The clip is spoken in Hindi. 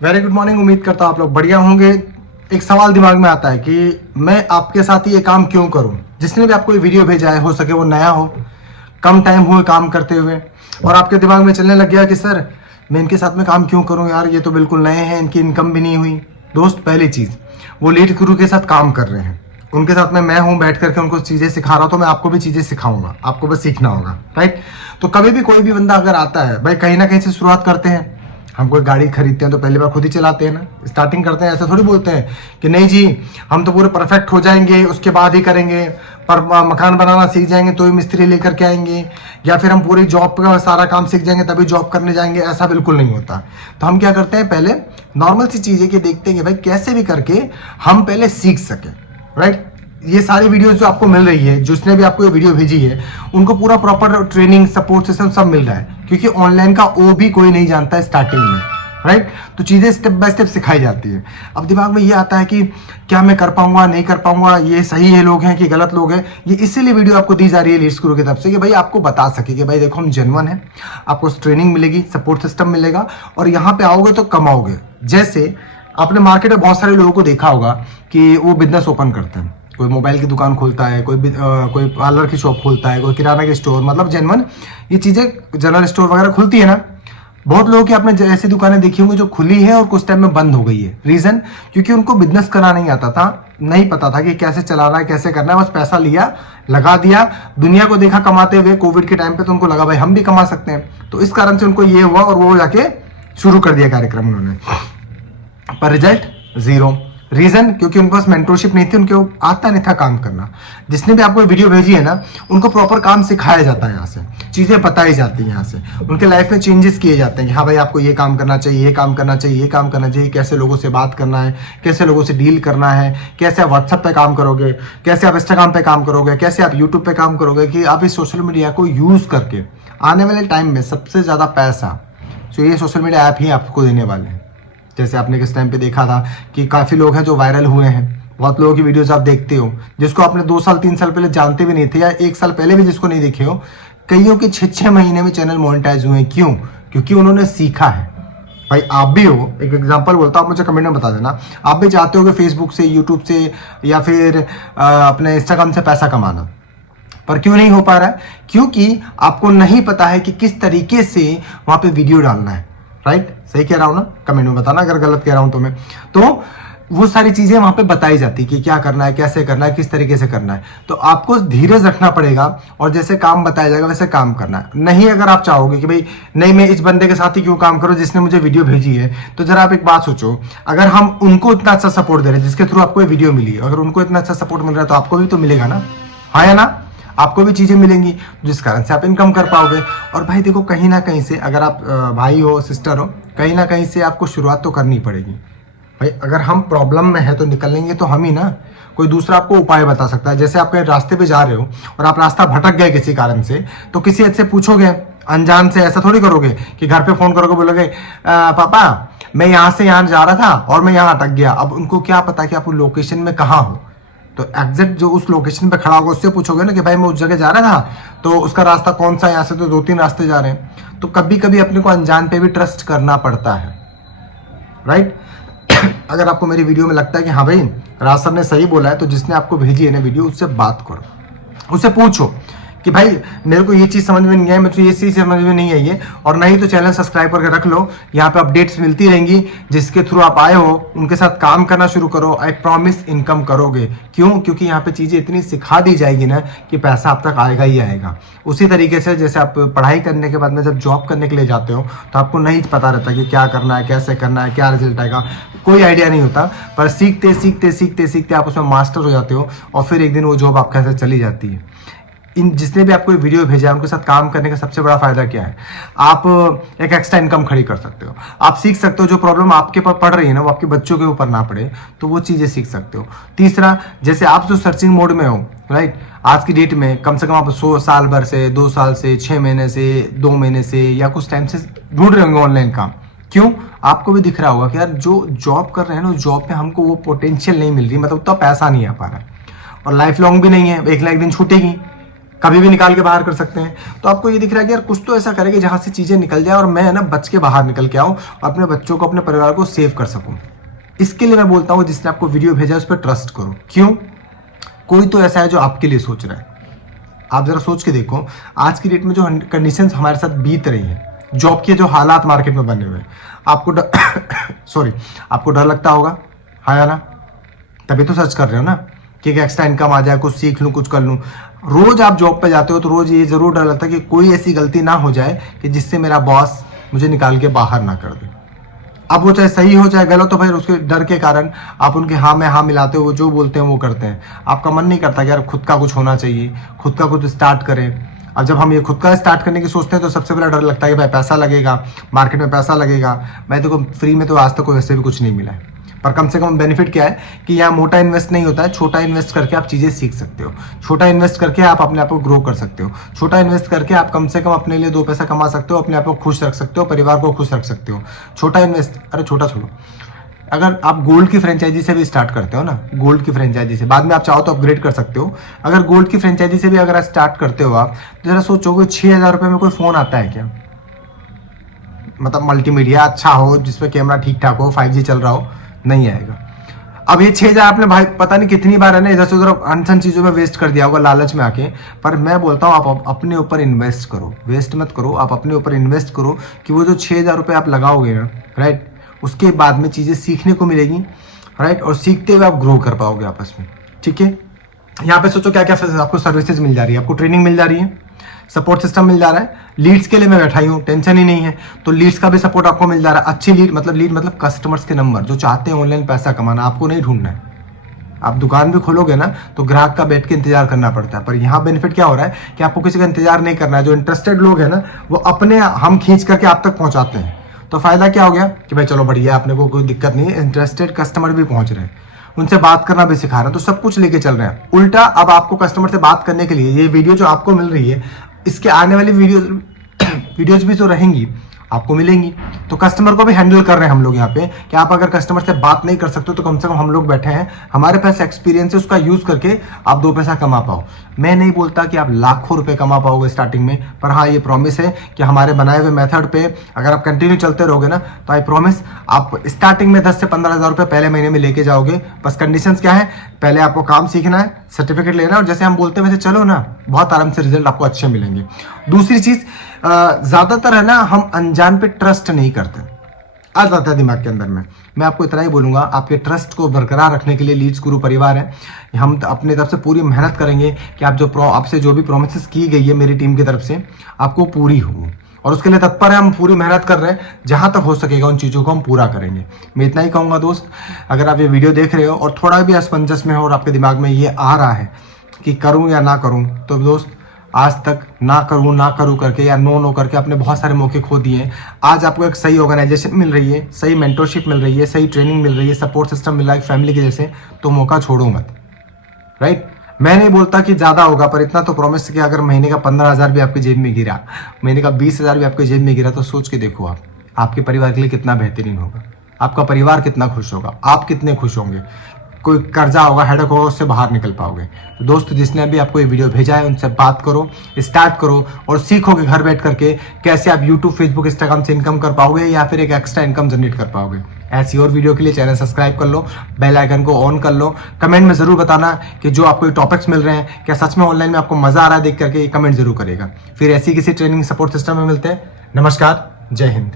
Very good morning. उम्मीद करता हूँ आप लोग बढ़िया होंगे। एक सवाल दिमाग में आता है कि मैं आपके साथ ये काम क्यों करूं। जिसने भी आपको ये वीडियो भेजा है, हो सके वो नया हो, कम टाइम हुए काम करते हुए, और आपके दिमाग में चलने लग गया कि सर मैं इनके साथ में काम क्यों करूं यार, ये तो बिल्कुल नए हैं, इनकी इनकम भी नहीं हुई। दोस्त, पहली चीज़, वो लीड गुरु के साथ काम कर रहे हैं, उनके साथ में मैं हूं, बैठ करके उनको चीज़ें सिखा रहा हूं, तो मैं आपको भी चीज़ें सिखाऊंगा, आपको बस सीखना होगा। राइट। तो कभी भी कोई भी बंदा अगर आता है भाई, कहीं ना कहीं से शुरुआत करते हैं। हम कोई गाड़ी खरीदते हैं तो पहली बार खुद ही चलाते हैं ना, स्टार्टिंग करते हैं। ऐसा थोड़ी बोलते हैं कि नहीं जी हम तो पूरे परफेक्ट हो जाएंगे उसके बाद ही करेंगे, पर मकान बनाना सीख जाएंगे तो ही मिस्त्री लेकर के आएंगे, या फिर हम पूरी जॉब का सारा काम सीख जाएंगे तभी जॉब करने जाएंगे। ऐसा बिल्कुल नहीं होता। तो हम क्या करते हैं, पहले नॉर्मल सी चीज़ें कि देखते हैं कि भाई कैसे भी करके हम पहले सीख सकें। राइट। ये सारी वीडियोस जो आपको मिल रही है, जिसने भी आपको ये वीडियो भेजी है, उनको पूरा प्रॉपर ट्रेनिंग सपोर्ट सिस्टम सब मिल रहा है, क्योंकि ऑनलाइन का ओ भी कोई नहीं जानता है स्टार्टिंग में। राइट। तो चीज़ें स्टेप बाय स्टेप सिखाई जाती है। अब दिमाग में ये आता है कि क्या मैं कर पाऊंगा, नहीं कर पाऊंगा, ये सही है लोग हैं कि गलत लोग हैं। ये इसीलिए वीडियो आपको दी जा रही है लीड्स गुरु की तरफ से, कि भाई आपको बता सके कि भाई देखो हम जेन्युइन हैं, आपको ट्रेनिंग मिलेगी, सपोर्ट सिस्टम मिलेगा, और यहाँ पे आओगे तो कमाओगे। जैसे आपने मार्केट में बहुत सारे लोगों को देखा होगा कि वो बिजनेस ओपन करते हैं, कोई मोबाइल की दुकान खोलता है, कोई पार्लर की शॉप खोलता है, कोई किराना की स्टोर, मतलब जेन्युइन ये चीज़ें जनरल स्टोर वगैरह खुलती है ना। बहुत लोगों की आपने ऐसी दुकानें देखी होंगी जो खुली है और कुछ टाइम में बंद हो गई है। रीज़न, क्योंकि उनको बिजनेस करना नहीं आता था, नहीं पता था कि कैसे चलाना है, कैसे करना है। बस पैसा लिया, लगा दिया, दुनिया को देखा कमाते हुए कोविड के टाइम पे, तो उनको लगा भाई हम भी कमा सकते हैं। तो इस कारण से उनको ये हुआ और वो जाके शुरू कर दिया कार्यक्रम उन्होंने, पर रिजल्ट जीरो। रीजन, क्योंकि उनके पास मेंटरशिप नहीं थी, उनको आता नहीं था काम करना। जिसने भी आपको वीडियो भेजी है ना, उनको प्रॉपर काम सिखाया जाता है, यहाँ से चीज़ें बताई जाती हैं, यहाँ से उनके लाइफ में चेंजेस किए जाते हैं कि हाँ भाई आपको ये काम करना चाहिए, ये काम करना चाहिए, ये काम करना चाहिए, कैसे लोगों से बात करना है, कैसे लोगों से डील करना है, कैसे आप व्हाट्सएप पे काम करोगे, कैसे आप इंस्टाग्राम पे काम करोगे, कैसे आप यूट्यूब पे काम करोगे, कि आप इस सोशल मीडिया को यूज़ करके आने वाले टाइम में सबसे ज़्यादा पैसा तो ये सोशल मीडिया ऐप ही आपको देने वाले हैं। जैसे आपने किस टाइम पे देखा था कि काफ़ी लोग हैं जो वायरल हुए हैं। बहुत लोगों की वीडियोस आप देखते हो जिसको आपने 2 साल 3 साल पहले जानते भी नहीं थे, या 1 साल पहले भी जिसको नहीं देखे हो। कईयों के 6-6 महीने में चैनल मोनेटाइज हुए हैं। क्यों? क्योंकि उन्होंने सीखा है। भाई आप भी हो, एक एग्जांपल बोलता हूँ, आप मुझे कमेंट में बता देना, आप भी चाहते हो कि फेसबुक से, यूट्यूब से, या फिर अपने इंस्टाग्राम से पैसा कमाना, पर क्यों नहीं हो पा रहा है? क्योंकि आपको नहीं पता है कि किस तरीके से वहां पे वीडियो डालना है। राइट। सही कह रहा हूं ना? कमेंट में बताना अगर गलत कह रहा हूं तो मैं। तो वो सारी चीजें वहां पे बताई जाती कि क्या करना है, कैसे करना है, किस तरीके से करना है। तो आपको धीरज रखना पड़ेगा, और जैसे काम बताया जाएगा वैसे काम करना है। नहीं, अगर आप चाहोगे कि भाई नहीं मैं इस बंदे के साथ ही क्यों काम करूं जिसने मुझे वीडियो भेजी है, तो जरा आप एक बात सोचो, अगर हम उनको इतना अच्छा सपोर्ट दे रहे हैं जिसके थ्रू आपको ये वीडियो मिली है, अगर उनको इतना अच्छा सपोर्ट मिल रहा है तो आपको भी तो मिलेगा ना। हाँ या ना? आपको भी चीज़ें मिलेंगी जिस कारण से आप इनकम कर पाओगे। और भाई देखो, कहीं ना कहीं से अगर आप भाई हो, सिस्टर हो, कहीं ना कहीं से आपको शुरुआत तो करनी पड़ेगी। भाई अगर हम प्रॉब्लम में है तो निकलेंगे तो हम ही ना, कोई दूसरा आपको उपाय बता सकता है। जैसे आप कहीं रास्ते पे जा रहे हो और आप रास्ता भटक गए किसी कारण से, तो किसी से पूछोगे अनजान से, ऐसा थोड़ी करोगे कि घर पे फोन करोगे, बोलोगे पापा मैं यहाँ से यहाँ जा रहा था और मैं यहाँ अटक गया। अब उनको क्या पता कि आप लोकेशन में कहाँ हो? तो एग्जैक्ट जो उस लोकेशन पे खड़ा होगा उससे पूछोगे ना कि भाई मैं उस जगह जा रहा था, तो उसका रास्ता कौन सा है, यहाँ से तो 2-3 रास्ते जा रहे हैं। तो कभी कभी अपने को अनजान पे भी ट्रस्ट करना पड़ता है। राइट। अगर आपको मेरी वीडियो में लगता है कि हाँ भाई राज सर ने सही बोला है, तो जिसने आपको भेजी है ना वीडियो, उससे बात करो, उससे पूछो कि भाई मेरे को ये चीज़ समझ में नहीं आई, मुझे ये चीज़ समझ में नहीं आई है। और नहीं तो चैनल सब्सक्राइब करके रख लो, यहाँ पे अपडेट्स मिलती रहेंगी। जिसके थ्रू आप आए हो उनके साथ काम करना शुरू करो, आई प्रॉमिस इनकम करोगे। क्यों? क्योंकि यहाँ पे चीज़ें इतनी सिखा दी जाएगी ना कि पैसा आप तक आएगा ही आएगा। उसी तरीके से जैसे आप पढ़ाई करने के बाद में जब जॉब करने के लिए जाते हो तो आपको नहीं पता रहता कि क्या करना है, कैसे करना है, क्या रिजल्ट आएगा, कोई आइडिया नहीं होता। पर सीखते सीखते सीखते सीखते आप उसमें मास्टर हो जाते हो, और फिर एक दिन वो जॉब आपके हाथ से चली जाती है। इन जिसने भी आपको वीडियो भेजा है उनके साथ काम करने का सबसे बड़ा फायदा क्या है? आप एक एक्स्ट्रा इनकम खड़ी कर सकते हो, आप सीख सकते हो। जो प्रॉब्लम आपके पास पड़ रही है ना, वो आपके बच्चों के ऊपर ना पड़े, तो वो चीज़ें सीख सकते हो। तीसरा, जैसे आप जो सर्चिंग मोड में हो, राइट, आज की डेट में कम से कम आप 100 साल भर से, 2 साल से, 6 महीने से, 2 महीने से, या कुछ टाइम से ढूंढ रहे होंगे ऑनलाइन काम। क्यों? आपको भी दिख रहा होगा कि यार जो जॉब कर रहे हैं ना, जॉब में हमको वो पोटेंशियल नहीं मिल रही, मतलब उतना पैसा नहीं आ पा रहा है, और लाइफ लॉन्ग भी नहीं है, एक ना एक दिन छूटेगी। कभी भी निकाल के बाहर कर सकते हैं। तो आपको ये दिख रहा है कि यार कुछ तो ऐसा करें कि जहाँ से चीज़ें निकल जाए और मैं ना बच के बाहर निकल के आऊँ, अपने बच्चों को, अपने परिवार को सेव कर सकूँ। इसके लिए मैं बोलता हूँ जिसने आपको वीडियो भेजा उस पर ट्रस्ट करो। क्यों? कोई तो ऐसा है जो आपके लिए सोच रहा है। आप जरा सोच के देखो, आज की डेट में जो कंडीशंस हमारे साथ बीत रही हैं, जॉब के जो हालात मार्केट में बने हुए हैं, आपको आपको डर लगता होगा, हाँ या ना? तभी तो सर्च कर रहे हो ना कि एक्स्ट्रा इनकम आ जाए, कुछ सीख लूँ, कुछ कर लूँ। रोज आप जॉब पे जाते हो तो रोज ये जरूर डर लगता है कि कोई ऐसी गलती ना हो जाए कि जिससे मेरा बॉस मुझे निकाल के बाहर ना कर दे। अब वो चाहे सही हो चाहे गलत हो, फिर उसके डर के कारण आप उनके हाँ में हाँ मिलाते हो, वो जो बोलते हैं वो करते हैं। आपका मन नहीं करता कि यार खुद का कुछ होना चाहिए, खुद का कुछ स्टार्ट करें। अब जब हम ये खुद का स्टार्ट करने की सोचते हैं तो सबसे पहला डर लगता है कि भाई पैसा लगेगा, मार्केट में पैसा लगेगा। मैं देखो फ्री में तो आज तक कोई वैसे भी कुछ नहीं मिला है, पर कम से कम बेनिफिट क्या है कि यहाँ मोटा इन्वेस्ट नहीं होता है। छोटा इन्वेस्ट करके आप चीज़ें सीख सकते हो, छोटा इन्वेस्ट करके आप अपने आप को ग्रो कर सकते हो, छोटा इन्वेस्ट करके आप कम से कम अपने लिए 2 पैसा कमा सकते हो, अपने आप को खुश रख सकते हो, परिवार को खुश रख सकते हो। छोटा इन्वेस्ट, अरे छोटा छोड़ो, अगर आप गोल्ड की फ्रेंचाइजी से भी स्टार्ट करते हो ना, गोल्ड की फ्रेंचाइजी से बाद में आप चाहो तो अपग्रेड कर सकते हो। अगर गोल्ड की फ्रेंचाइजी से भी अगर स्टार्ट करते हो आप, तो जरा सोचोगे 6,000 रुपये में कोई फ़ोन आता है क्या? मतलब मल्टीमीडिया अच्छा हो, जिसमें कैमरा ठीक ठाक हो, 5G चल रहा हो, नहीं आएगा। अब ये 6,000 आपने भाई पता नहीं कितनी बार है ना इधर से उधर अनसन चीज़ों में वेस्ट कर दिया होगा लालच में आके। पर मैं बोलता हूँ आप अपने ऊपर इन्वेस्ट करो, वेस्ट मत करो, आप अपने ऊपर इन्वेस्ट करो कि वो जो 6,000 रुपये आप लगाओगे ना, राइट, उसके बाद में चीज़ें सीखने को मिलेगी, राइट, और सीखते हुए आप ग्रो कर पाओगे आपस में। ठीक है, यहाँ पे सोचो क्या क्या आपको सर्विसेज मिल जा रही है, आपको ट्रेनिंग मिल जा रही है, सपोर्ट सिस्टम मिल जा रहा है, लीड्स के लिए मैं बैठा ही हूँ, टेंशन ही नहीं है, तो लीड्स का भी सपोर्ट आपको मिल जा रहा है। अच्छी लीड मतलब कस्टमर्स के नंबर जो चाहते हैं ऑनलाइन पैसा कमाना, आपको नहीं ढूंढना है। आप दुकान भी खोलोगे ना तो ग्राहक का बैठ के इंतजार करना पड़ता है, पर यहाँ बेनिफिट क्या हो रहा है कि आपको किसी का इंतजार नहीं करना है। जो इंटरेस्टेड लोग हैं ना वो अपने हम खींच करके आप तक पहुँचाते हैं। तो फायदा क्या हो गया कि भाई चलो बढ़िया, अपने को कोई दिक्कत नहीं है, इंटरेस्टेड कस्टमर भी पहुँच रहे हैं, उनसे बात करना भी सिखा रहे हैं, तो सब कुछ लेके चल रहे हैं। उल्टा अब आपको कस्टमर से बात करने के लिए ये वीडियो जो आपको मिल रही है, इसके आने वाली वीडियोज भी जो रहेंगी आपको मिलेंगी। तो कस्टमर को भी हैंडल कर रहे हैं हम लोग यहाँ पे कि आप अगर कस्टमर से बात नहीं कर सकते तो कम से कम हम लोग बैठे हैं, हमारे पास एक्सपीरियंस है, उसका यूज़ करके आप 2 पैसा कमा पाओ। मैं नहीं बोलता कि आप लाखों रुपए कमा पाओगे स्टार्टिंग में, पर हाँ ये प्रॉमिस है कि हमारे बनाए हुए मेथड पे अगर आप कंटिन्यू चलते रहोगे ना तो आई प्रॉमिस आप स्टार्टिंग में 10 से 15,000 रुपये पहले महीने में लेके जाओगे। बस कंडीशंस क्या है, पहले आपको काम सीखना है, सर्टिफिकेट लेना है, और जैसे हम बोलते हैं वैसे चलो ना, बहुत आराम से रिजल्ट आपको अच्छे मिलेंगे। दूसरी चीज़, ज़्यादातर है ना हम अनजान पे ट्रस्ट नहीं करते, आ जाता है दिमाग के अंदर में। मैं आपको इतना ही बोलूँगा, आपके ट्रस्ट को बरकरार रखने के लिए लीड्स गुरु परिवार है, हम अपने तरफ से पूरी मेहनत करेंगे कि आप आपसे जो भी प्रोमिस की गई है मेरी टीम की तरफ से आपको पूरी हो, और उसके लिए तत्पर है, हम पूरी मेहनत कर रहे हैं, जहाँ तक हो सकेगा उन चीज़ों को हम पूरा करेंगे। मैं इतना ही कहूँगा दोस्त, अगर आप ये वीडियो देख रहे हो और थोड़ा भी असमंजस में हो और आपके दिमाग में ये आ रहा है कि करूँ या ना करूँ, तो दोस्त आज तक ना करूँ करके या नो करके आपने बहुत सारे मौके खो दिए हैं। आज आपको एक सही ऑर्गेनाइजेशन मिल रही है, सही मेंटरशिप मिल रही है, सही ट्रेनिंग मिल रही है, सपोर्ट सिस्टम मिल रहा है फैमिली के जैसे, तो मौका छोड़ो मत, राइट। मैं नहीं बोलता कि ज़्यादा होगा, पर इतना तो प्रॉमिस कि अगर महीने का 15,000 भी आपकी जेब में गिरा, महीने का 20,000 भी आपकी जेब में गिरा, तो सोच के देखो आप आपके परिवार के लिए कितना बेहतरीन होगा, आपका परिवार कितना खुश होगा, आप कितने खुश होंगे। कोई कर्जा होगा, हेडक होगा, उससे बाहर निकल पाओगे। तो दोस्त जिसने भी आपको ये वीडियो भेजा है उनसे बात करो, स्टार्ट करो और सीखोगे घर बैठ करके कैसे आप यूट्यूब, फेसबुक, इंस्टाग्राम से इनकम कर पाओगे या फिर एक एक्स्ट्रा इनकम जनरेट कर पाओगे। ऐसी और वीडियो के लिए चैनल सब्सक्राइब कर लो, बेल आइकन को ऑन कर लो। कमेंट में ज़रूर बताना कि जो आपको टॉपिक्स मिल रहे हैं क्या सच में ऑनलाइन में आपको मज़ा आ रहा है देख करके, कमेंट जरूर करेगा। फिर ऐसी किसी ट्रेनिंग सपोर्ट सिस्टम में मिलते हैं। नमस्कार, जय हिंद।